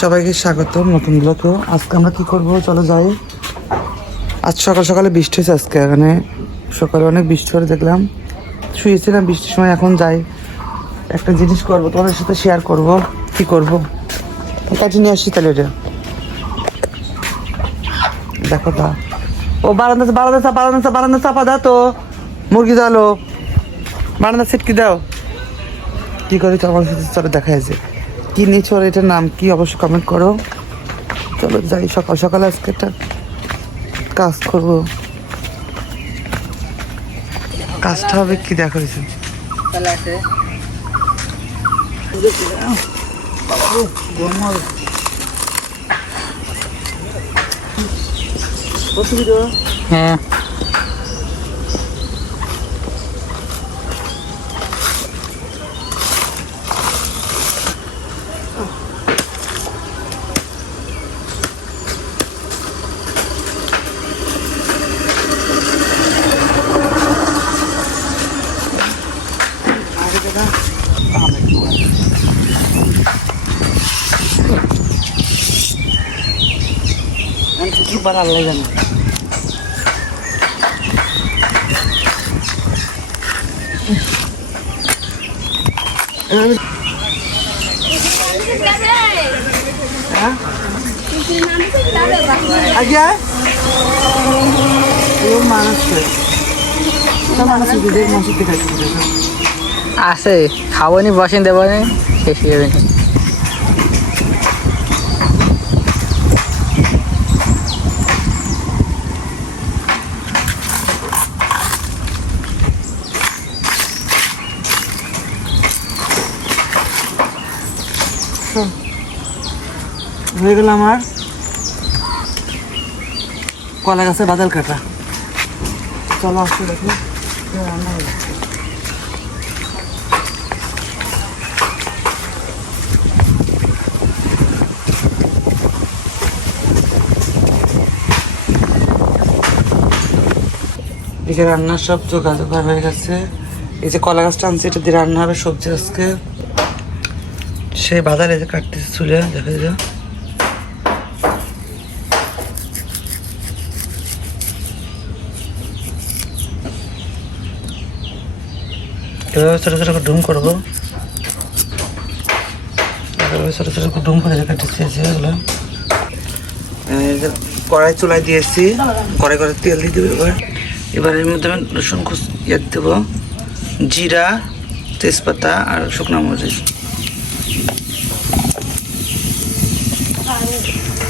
সবাইকে স্বাগত নতুন ব্লকে আজকে আমরা কি করব? চলো যাই। আজ সকাল সকালে বৃষ্টি হয়েছে আজকে এখানে সকালে অনেক বৃষ্টি করে দেখলাম। শুয়েছিলাম বৃষ্টির সময়, এখন যাই। একটা জিনিস করব, তোমাদের সাথে শেয়ার করব। কি করব? কাটি নিয়ে আসি তাহলে এটা। দেখো তা ও, বারান্দা বারান্দা চাপা বারান্দা বারান্দা চাপা দাও তো। মুরগি দাও বারান্দা সিটকি দাও। কি করে তো আমার সাথে? চলো দেখা যাচ্ছে কি নিয়েছো আর এটার নাম কি? অবশ্যই কমেন্ট করো। চলো যাই সকাল সকাল আজকে একটা কাজ করব। কাজটা হবে কি দেখা হয়েছে? হ্যাঁ। কি বার আল্লাহ জানে। আজ্ঞা? ও মানুষ মানুষ মানুষ আছে খাবনি বসেন দেবনি শেষ হয়ে যাবে। হয়ে গেল আমার কলা গাছের বাদাল কাটা। চলো আসো দেখো। রান্না হয়ে। এদিকে রান্নার সব জোগাড় হয়ে গেছে। এই যে কলা গাছটা আনছে, এটা দিয়ে রান্না হবে সবজি আজকে। সেই বাজারে যে কাটতেছে চুলে, দেখা যায় এভাবে ছোটো ছোটো ডুম করব। এভাবে ছোটো ছোটো ডুম করে যে কাটতেছি এগুলো কড়াই চুলাই দিয়েছি। কড়াই করে তেল দিয়ে দেবো এবার। এবার এর মধ্যে আমি রসুন কুচ ইয়ে দেবো। জিরা, তেজপাতা আর শুকনো মরিচ।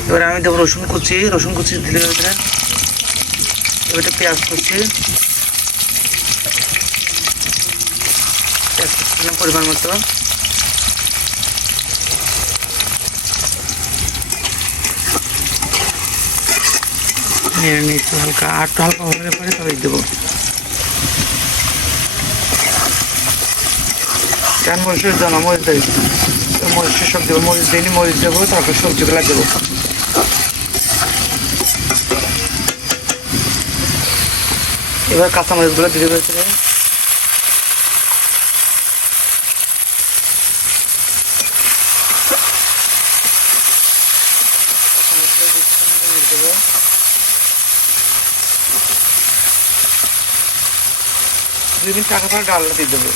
এবার আমি দেবো রসুন কুচি। রসুন কুচি দিলে এবারে পেঁয়াজ কুচি পেঁয়াজ কুচি দিলাম পরিমাণ মতো। নেড়ে নিচ্ছি হালকা। একটু হালকা হলে পরে তবে দেবো। কেন মরিচের দানা, মরিচ দেয় মরিচের সব দেবো, মরিচ দিইনি, মরিচ দেবো, তারপর সবজিগুলো দেবো। এবার কাঁচা মরিচগুলো দিয়ে দেবো দিয়ে দেবো। পর ডালটা দিয়ে দেবো।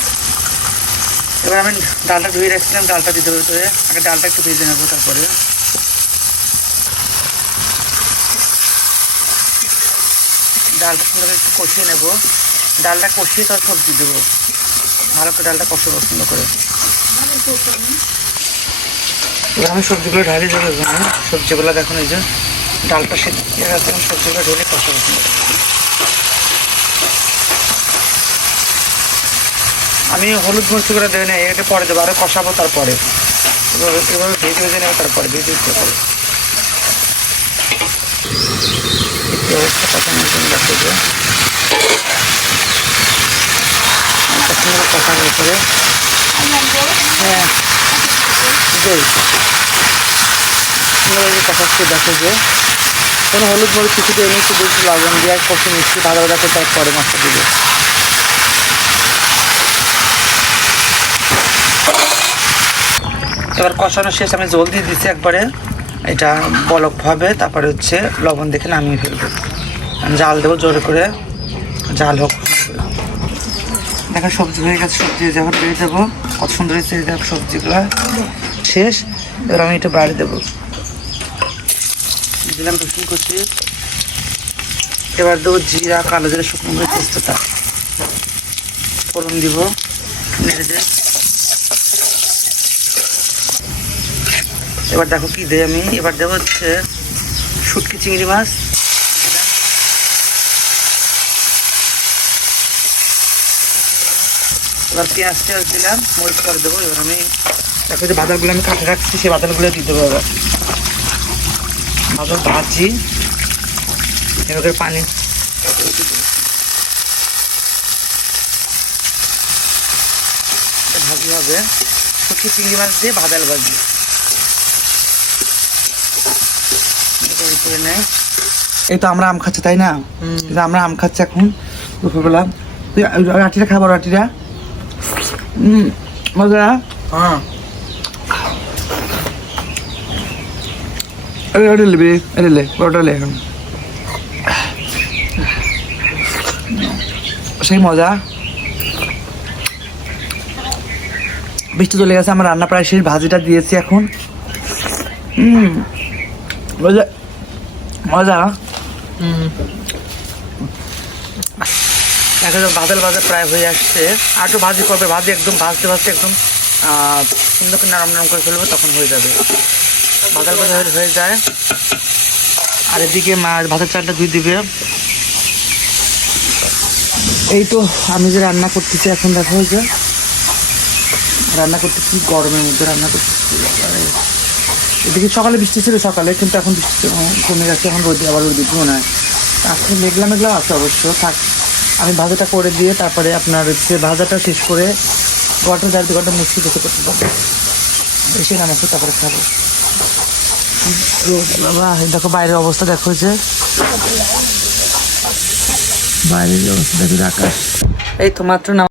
এবার আমি ডালটা ধুয়ে রাখছিলাম, ডালটা দিতে হবে তো আগে ডালটা একটু ভেজে নেব তারপরে। ডালটা সুন্দর একটু কষিয়ে নেব। ডালটা কষিয়ে তার সবজি দেবো। ভালো করে ডালটা কষে পছন্দ করে। আমি সবজিগুলো ঢালি দেবো সবজিগুলো দেখুন এই যে। ডালটা সেদ্ধ হয়ে গেছে এখন সবজিগুলো ঢেলে আমি হলুদ মরিচ করে দেবে না এটা পরে দেবো আরও কষাবো তারপরে। এভাবে ভেজে ভেজে নেব তারপরে, ভেজে দিতে পারে অবস্থা কষানোর হ্যাঁ। দেখো যে। কোনো হলুদ মরিচ কিছু দিয়ে নিচ্ছি একটু লবণ দিয়ে কষে নিচ্ছি ভালো ভালো করে দেখো তারপরে মশলা দিবে এবার কষানো শেষ, আমি জল দিয়ে দিচ্ছি একবারে। এটা বলক হবে, তারপরে হচ্ছে লবণ দেখে নামিয়ে ফেলব। জাল দেবো জোরে করে, জাল হোক। দেখো সবজি হয়ে গেছে, সবজি যখন বেড়ে দেবো। কত সুন্দর হয়েছে সবজিগুলো। শেষ, এবার আমি এটা বাড়ি দেবো। দিলাম রসুন কুচি। এবার দেবো জিরা, কালো জিরা, শুকনো মরিচ, তেজপাতা। ফোড়ন দিব এবার দেখো কি দেয় আমি। এবার দেবো হচ্ছে শুটকি চিংড়ি মাছ। এবার পেঁয়াজ টেয়াজ দিলাম, মরিচ করে দেবো। এবার আমি দেখো যে বাদালগুলো আমি কাটে রাখছি, সেই বাদালগুলো দিয়ে দেবো এবার। বাদাল ভাজি এবার পানি। ভাজি হবে। শুটকি চিংড়ি মাছ দিয়ে বাদাল ভাজি। এই তো আমরা আম খাচ্ছি তাই না? আমরা আম খাচ্ছি এখন দুপুরবেলা। তুই রাটিটা খাব রাটিটা। হুম মজা হ্যাঁ। এখন সেই মজা বৃষ্টি চলে গেছে আমার রান্না প্রায় শেষ ভাজিটা দিয়েছি এখন। মজা মজা দেখা যাক বাদল প্রায় হয়ে আসছে আর একটু ভাজি করবে, ভাজি একদম ভাজতে ভাজতে একদম সুন্দর করে নরম নরম করে ফেলবে, তখন হয়ে যাবে। বাদাল ভাজা হয়ে- যায়। আর এদিকে মাছ, ভাতের চালটা ধুই দিবে এই তো আমি যে রান্না করতেছি এখন দেখো যে। রান্না করতেছি, গরমের মধ্যে রান্না করতেছি। এদিকে সকালে বৃষ্টি ছিল সকালে, কিন্তু এখন বৃষ্টি কমে গেছে, এখন রোদ আবার রোদ মনে হয়। আজকে মেঘলা মেঘলা আছে অবশ্য, থাক, আমি ভাজাটা করে দিয়ে তারপরে আপনার হচ্ছে ভাজাটা শেষ করে ঘণ্টা চার দু ঘণ্টা মুসকি বসে করতে পারব এসে নামাচ্ছে তারপরে খাব। বাবা দেখো বাইরের অবস্থা দেখো যে। বাইরের অবস্থা দেখো আকাশ। এই তো মাত্র নাম